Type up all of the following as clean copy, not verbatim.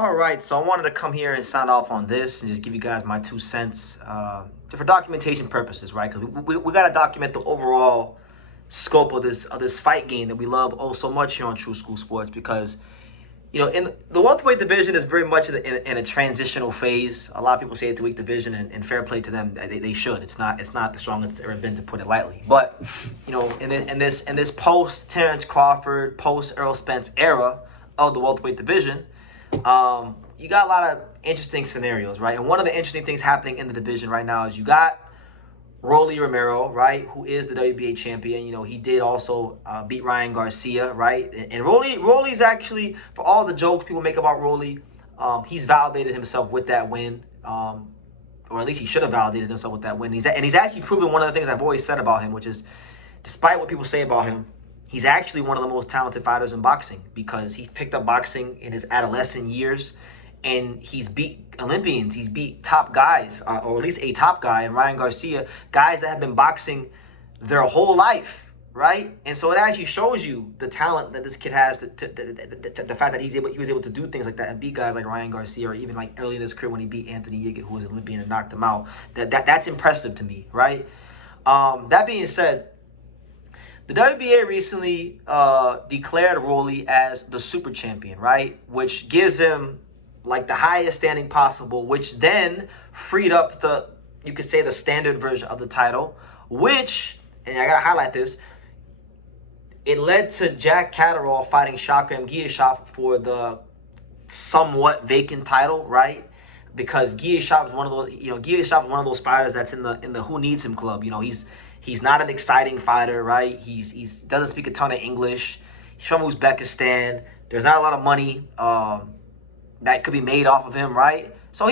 All right, so I wanted to come here and sound off on this and just give you guys my 2 cents for documentation purposes, right? Because we got to document the overall scope of this fight game that we love oh so much here on True School Sports. Because in the welterweight division is very much in a transitional phase. A lot of people say it's a weak division, and fair play to them, they should. It's not the strongest it's ever been, to put it lightly. But in this post Terrence Crawford, post Errol Spence era of the welterweight division, you got a lot of interesting scenarios, right? And one of the interesting things happening in the division right now is you got Romero, right, who is the WBA champion. He did also beat Ryan Garcia, right? And Rolly's actually, for all the jokes people make about Rolly, he's validated himself with that win, or at least he should have validated himself with that win. He's actually proven one of the things I've always said about him, which is, despite what people say about him, he's actually one of the most talented fighters in boxing, because he picked up boxing in his adolescent years, and he's beat Olympians. He's beat top guys, or at least a top guy, and Ryan Garcia, guys that have been boxing their whole life, right? And so it actually shows you the talent that this kid has, the fact that he was able to do things like that and beat guys like Ryan Garcia, or even like early in his career when he beat Anthony Yiggett, who was an Olympian, and knocked him out. That's impressive to me, right? That being said, the WBA recently declared Rolly as the super champion, right? Which gives him like the highest standing possible, which then freed up you could say, the standard version of the title, which, and I gotta highlight this, it led to Jack Catterall fighting Shakram Giyashev for the somewhat vacant title, right? Because Giyashev is one of those, Giyashev is one of those fighters that's in the who needs him club. He's not an exciting fighter, right? He's doesn't speak a ton of English. He's from Uzbekistan. There's not a lot of money that could be made off of him, right? So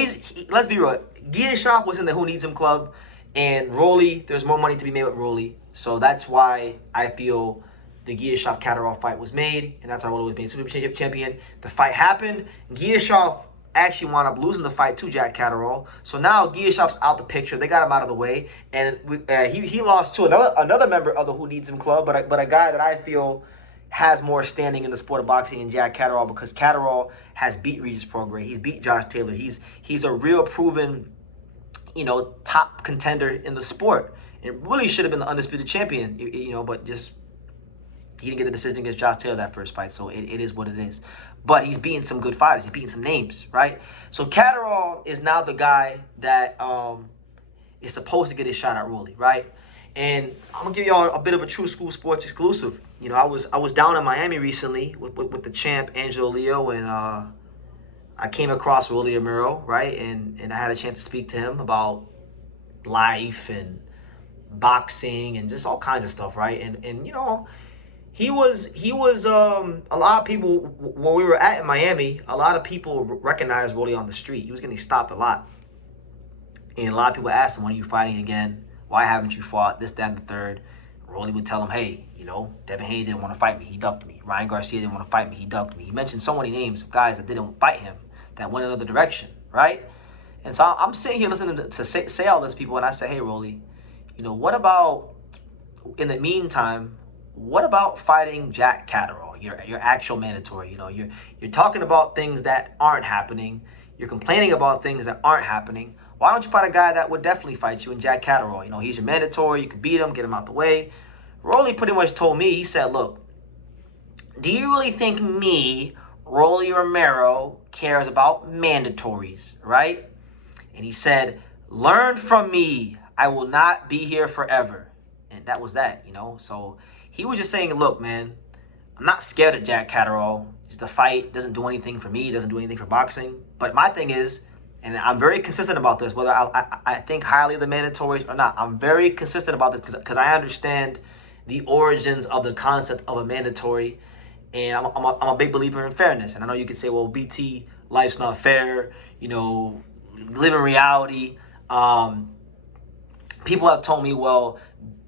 let's be real. Giyashev was in the who needs him club, and Rolly, there's more money to be made with Rolly. So that's why I feel the Giyashev Catterall fight was made, and that's why Rolly was made super champion. The fight happened. Giyashev actually wound up losing the fight to Jack Catterall. So now Giyashev's out the picture. They got him out of the way, and he lost to another member of the who needs him club, but a guy that I feel has more standing in the sport of boxing than Jack Catterall, because Catterall has beat Regis Prograis. He's beat Josh Taylor. He's a real proven, top contender in the sport. It really should have been the undisputed champion, but just he didn't get the decision against Josh Taylor that first fight, so it is what it is. But he's beating some good fighters. He's beating some names, right? So Catterall is now the guy that is supposed to get his shot at Rolly, right? And I'm gonna give y'all a bit of a True School Sports exclusive. I was down in Miami recently with the champ Angelo Leo, and I came across Rolly Romero, right? And I had a chance to speak to him about life and boxing and just all kinds of stuff, right? And he was a lot of people, when we were at in Miami, a lot of people recognized Rolly on the street. He was getting stopped a lot, and a lot of people asked him, when are you fighting again? Why haven't you fought? This, that, and the third. Rolly would tell him, hey, Devin Haney didn't want to fight me. He ducked me. Ryan Garcia didn't want to fight me. He ducked me. He mentioned so many names of guys that didn't fight him, that went another direction, right? And so I'm sitting here listening to say all this, people, and I say, hey, Rolly, what about, in the meantime, what about fighting Jack Catterall, your actual mandatory? You're talking about things that aren't happening. You're complaining about things that aren't happening. Why don't you fight a guy that would definitely fight you in Jack Catterall? He's your mandatory. You can beat him, get him out the way. Rolly pretty much told me, he said, look, do you really think me, Rolly Romero, cares about mandatories, right? And he said, learn from me. I will not be here forever. And that was that, So he was just saying, look, man, I'm not scared of Jack Catterall. Just the fight doesn't do anything for me. It doesn't do anything for boxing. But my thing is, and I'm very consistent about this, whether I think highly of the mandatories or not. I'm very consistent about this because I understand the origins of the concept of a mandatory, and I'm a big believer in fairness. And I know you could say, well, BT, life's not fair, live in reality. People have told me, well,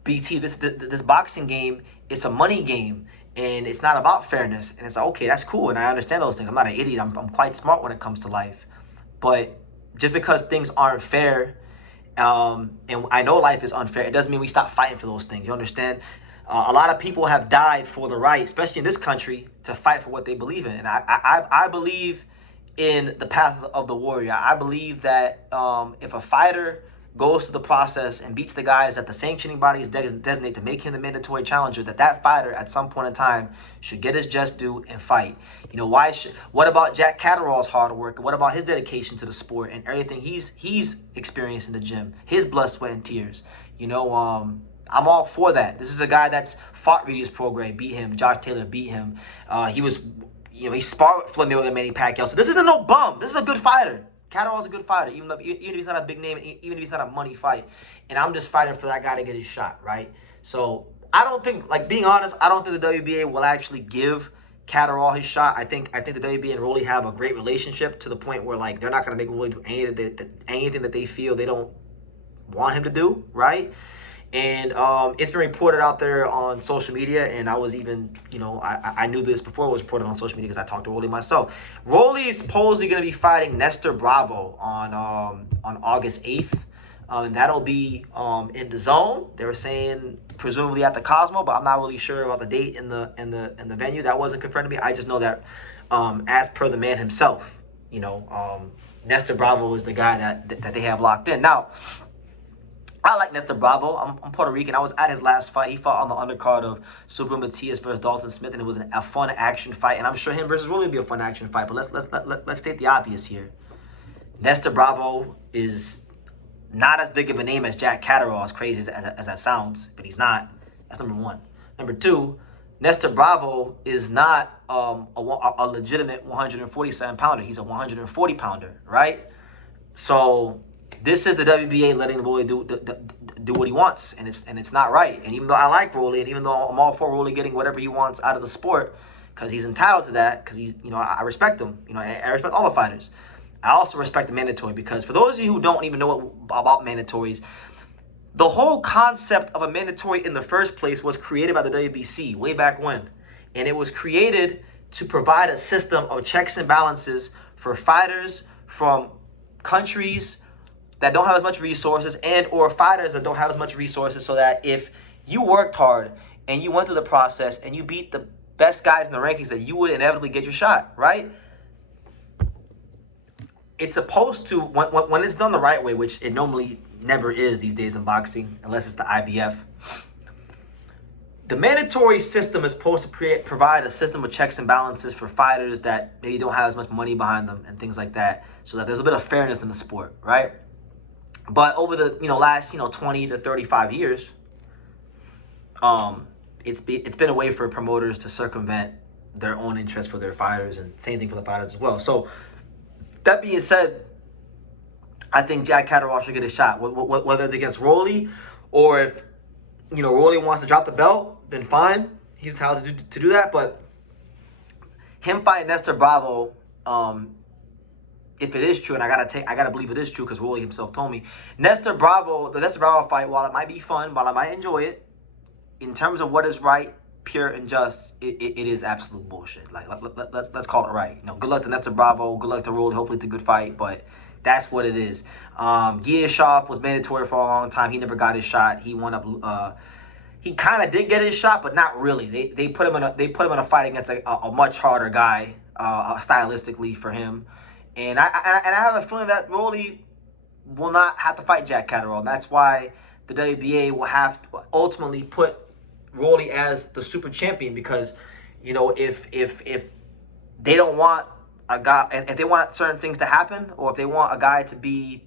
BT, this boxing game, it's a money game, and it's not about fairness. And it's like, okay, that's cool, and I understand those things. I'm not an idiot. I'm quite smart when it comes to life. But just because things aren't fair, and I know life is unfair, it doesn't mean we stop fighting for those things. You understand? A lot of people have died for the right, especially in this country, to fight for what they believe in. And I believe in the path of the warrior. I believe that if a fighter goes through the process and beats the guys that the sanctioning bodies designate to make him the mandatory challenger, that fighter at some point in time should get his just due and fight. You know, what about Jack Catterall's hard work? What about his dedication to the sport and everything he's experienced in the gym, his blood, sweat, and tears? You know, I'm all for that. This is a guy that's fought Regis Prograis, beat him. Josh Taylor beat him. He sparred with Flair and Manny Pacquiao. So this isn't no bum. This is a good fighter. Catterall's a good fighter, even if he's not a big name, even if he's not a money fight. And I'm just fighting for that guy to get his shot, right? So I don't think, like, being honest, I don't think the WBA will actually give Catterall his shot. I think the WBA and Rolly have a great relationship to the point where, like, they're not going to make Rolly do anything that they feel they don't want him to do, right? And it's been reported out there on social media, and I was even, I knew this before it was reported on social media because I talked to Rolly myself. Rolly is supposedly going to be fighting Nestor Bravo on August 8th, and that'll be in the Zone. They were saying presumably at the Cosmo, but I'm not really sure about the date and the venue. That wasn't confirmed to me. I just know that as per the man himself, Nestor Bravo is the guy that they have locked in. Now, I like Nestor Bravo. I'm Puerto Rican. I was at his last fight. He fought on the undercard of Super Matias versus Dalton Smith, and it was a fun action fight. And I'm sure him versus Rolly will be a fun action fight. But let's state the obvious here. Nestor Bravo is not as big of a name as Jack Catterall, as crazy as that sounds, but he's not. That's number one. Number two, Nestor Bravo is not a legitimate 147-pounder. He's a 140-pounder, right? So this is the WBA letting Rolly do what he wants, and it's not right. And even though I like Rolly, and even though I'm all for Rolly getting whatever he wants out of the sport, because he's entitled to that, because I respect him. I respect all the fighters. I also respect the mandatory, because for those of you who don't even know about mandatories, the whole concept of a mandatory in the first place was created by the WBC way back when, and it was created to provide a system of checks and balances for fighters from countries that don't have as much resources and or fighters that don't have as much resources, so that if you worked hard and you went through the process and you beat the best guys in the rankings, that you would inevitably get your shot, right? It's supposed to, when it's done the right way, which it normally never is these days in boxing, unless it's the IBF, the mandatory system is supposed to provide a system of checks and balances for fighters that maybe don't have as much money behind them and things like that, so that there's a bit of fairness in the sport, right? But over the last 20 to 35 years, it's been a way for promoters to circumvent their own interest for their fighters, and same thing for the fighters as well. So that being said, I think Jack Catterall should get a shot, whether it's against Rolly or if Rolly wants to drop the belt, then fine, he's entitled to do that. But him fighting Nestor Bravo, if it is true, and I gotta believe it is true because Rolly himself told me, the Nestor Bravo fight, while it might be fun, while I might enjoy it, in terms of what is right, pure and just, it is absolute bullshit. Like, let's call it right. Good luck to Nestor Bravo, good luck to Rolly. Hopefully it's a good fight, but that's what it is. Giashov was mandatory for a long time. He never got his shot. He won up. He kind of did get his shot, but not really. They put him in a fight against a much harder guy, stylistically for him. And I have a feeling that Rolly will not have to fight Jack Catterall. That's why the WBA will have to ultimately put Rolly as the super champion, because if they don't want a guy, and if they want certain things to happen, or if they want a guy to be,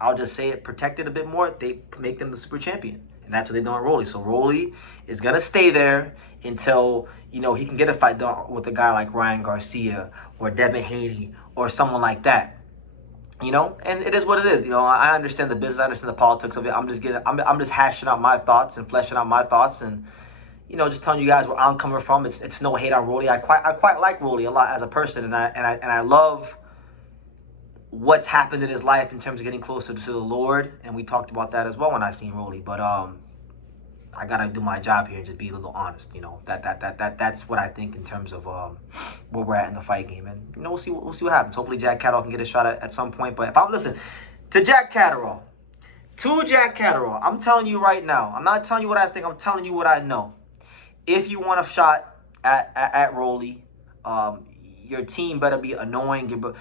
I'll just say it, protected a bit more, they make them the super champion. And that's what they're doing Rolly. So Rolly is going to stay there until, he can get a fight done with a guy like Ryan Garcia or Devin Haney or someone like that. And it is what it is. I understand the business, I understand the politics of it. I'm just hashing out my thoughts and fleshing out my thoughts, and just telling you guys where I'm coming from. It's no hate on Rolly. I quite like Rolly a lot as a person, and I love what's happened in his life in terms of getting closer to the Lord, and we talked about that as well when I seen Rolly. But I gotta do my job here and just be a little honest. That's what I think in terms of where we're at in the fight game, and we'll see what happens. Hopefully Jack Catterall can get a shot at some point. But if I'm to Jack Catterall, I'm telling you right now, I'm not telling you what I think, I'm telling you what I know. If you want a shot at Rolly, your team better be annoying.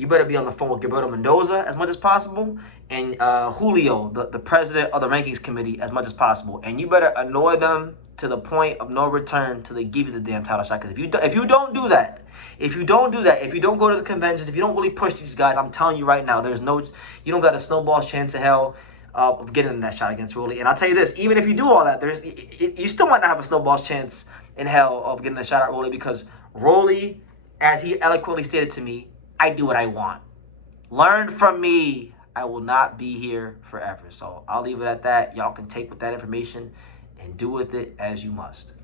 you better be on the phone with Gilberto Mendoza as much as possible, and Julio, the president of the rankings committee, as much as possible. And you better annoy them to the point of no return till they give you the damn title shot. Because if you don't do that, if you don't go to the conventions, if you don't really push these guys, I'm telling you right now, you don't got a snowball's chance of hell of getting that shot against Rolly. And I'll tell you this, even if you do all that, you still might not have a snowball's chance in hell of getting the shot at Rolly, because Rolly, as he eloquently stated to me, I do what I want. Learn from me. I will not be here forever. So I'll leave it at that. Y'all can take with that information and do with it as you must.